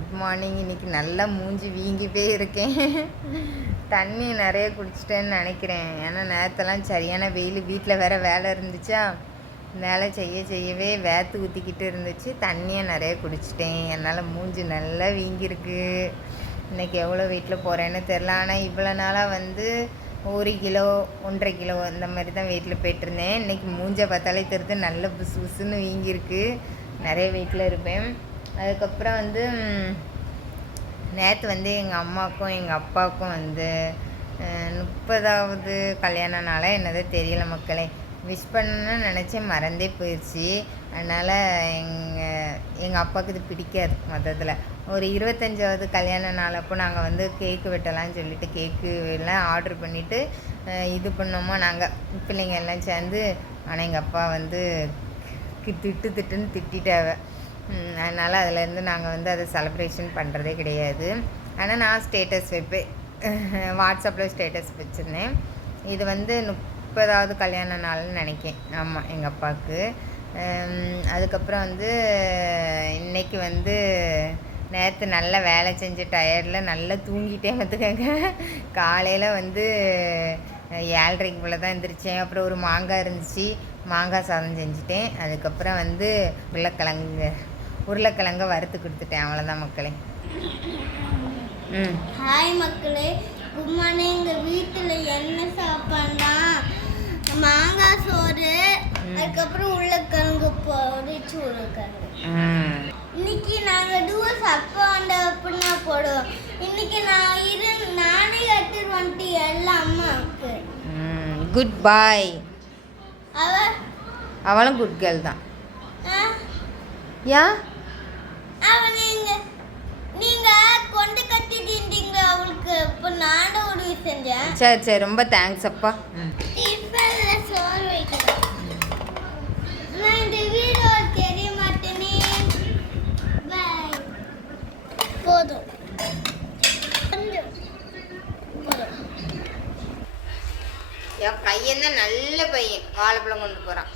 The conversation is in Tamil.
Good morning. இன்றைக்கி நல்லா மூஞ்சி வீங்கி போய் இருக்கேன். தண்ணி நிறைய குடிச்சிட்டேன்னு நினைக்கிறேன். ஏன்னா நேரத்தெல்லாம் சரியான வெயில், வீட்டில் வேறு வேலை இருந்துச்சா, வேலை செய்யவே வேர்த்து ஊற்றிக்கிட்டு இருந்துச்சு. தண்ணியை நிறைய குடிச்சிட்டேன், என்னால் மூஞ்சி நல்லா வீங்கியிருக்கு. இன்றைக்கி எவ்வளோ வெயிட்டில் போகிறேன்னு தெரில. ஆனால் இவ்வளோ நாளாக 1 கிலோ 1.5 கிலோ இந்த மாதிரி தான் வெயிட்டில் போய்ட்டுருந்தேன். இன்றைக்கி மூஞ்சை பார்த்தாலே தெரிஞ்சு நல்ல புசு புசுன்னு வீங்கியிருக்கு. நிறைய வெயிட்டில் இருப்பேன். அதுக்கப்புறம் நேற்று எங்கள் அம்மாவுக்கும் எங்கள் அப்பாவுக்கும் 30வது கல்யாண நாளாக என்னதோ தெரியல மக்களே. விஷ் பண்ணணும்னு நினச்சேன், மறந்தே போயிடுச்சு. அதனால் எங்கள் அப்பாவுக்கு இது பிடிக்காது. மொத்தத்தில் ஒரு 25வது கல்யாண நாள் அப்போ நாங்கள் கேக்கு வெட்டலான்னு சொல்லிட்டு கேக்கு எல்லாம் ஆர்டர் பண்ணிவிட்டு இது பண்ணோமா நாங்கள் பிள்ளைங்க எல்லாம் சேர்ந்து. ஆனால் எங்கள் அப்பா திட்டுன்னு திட்டாவ. அதனால் அதுலேருந்து நாங்கள் அதை செலப்ரேஷன் பண்ணுறதே கிடையாது. ஆனால் நான் ஸ்டேட்டஸ் வைப்பேன், வாட்ஸ்அப்பில் ஸ்டேட்டஸ் வச்சுருந்தேன். இது 30வது கல்யாண நாள்னு நினைக்கேன். ஆமாம், எங்கள் அப்பாவுக்கு. அதுக்கப்புறம் இன்றைக்கி நேற்று நல்லா வேலை செஞ்ச டயர்டில் நல்லா தூங்கிட்டேன் பார்த்துக்கங்க. காலையில் 7:30 போல் தான் எழுந்திரிச்சேன். அப்புறம் ஒரு மாங்காய் இருந்துச்சு, மாங்காய் சாதம் செஞ்சுட்டேன். அதுக்கப்புறம் உருளைக்கிழங்க வறுத்து கொடுத்துட்டேன். அவ்வளோதான் மக்களே. ஹாய் மக்களே, குட் மார்னிங். எங்கள் வீட்டில் என்ன சாப்பாடுனா மாங்காய் சோறு, அதுக்கப்புறம் உருளைக்கிழங்கு பொரிச்சு உருளைக்கிழங்கு. இன்னைக்கு நாங்கள் டூஸ் அப்பா அப்படின்னா போடுவோம். இன்னைக்கு நானே எடுத்துட்டு வந்துட்டு எல்லாம் அம்மாவுக்கு. குட் பாய். அவளும் குட் கேர்ள் தான். யா நீங்க கொண்டு கட்டிட்டீங்க அவளுக்கு. இப்போ நானும் உதவி செஞ்சேன். சரி, ரொம்ப தேங்க்ஸ் அப்பா. சோறு வைக்கிறேன். இந்த வீடியோ தெரிய மாட்டேனே. பாய். போதும். என் பையன் தான் நல்ல பையன், வாழைப்பழம் கொண்டு போகிறான்.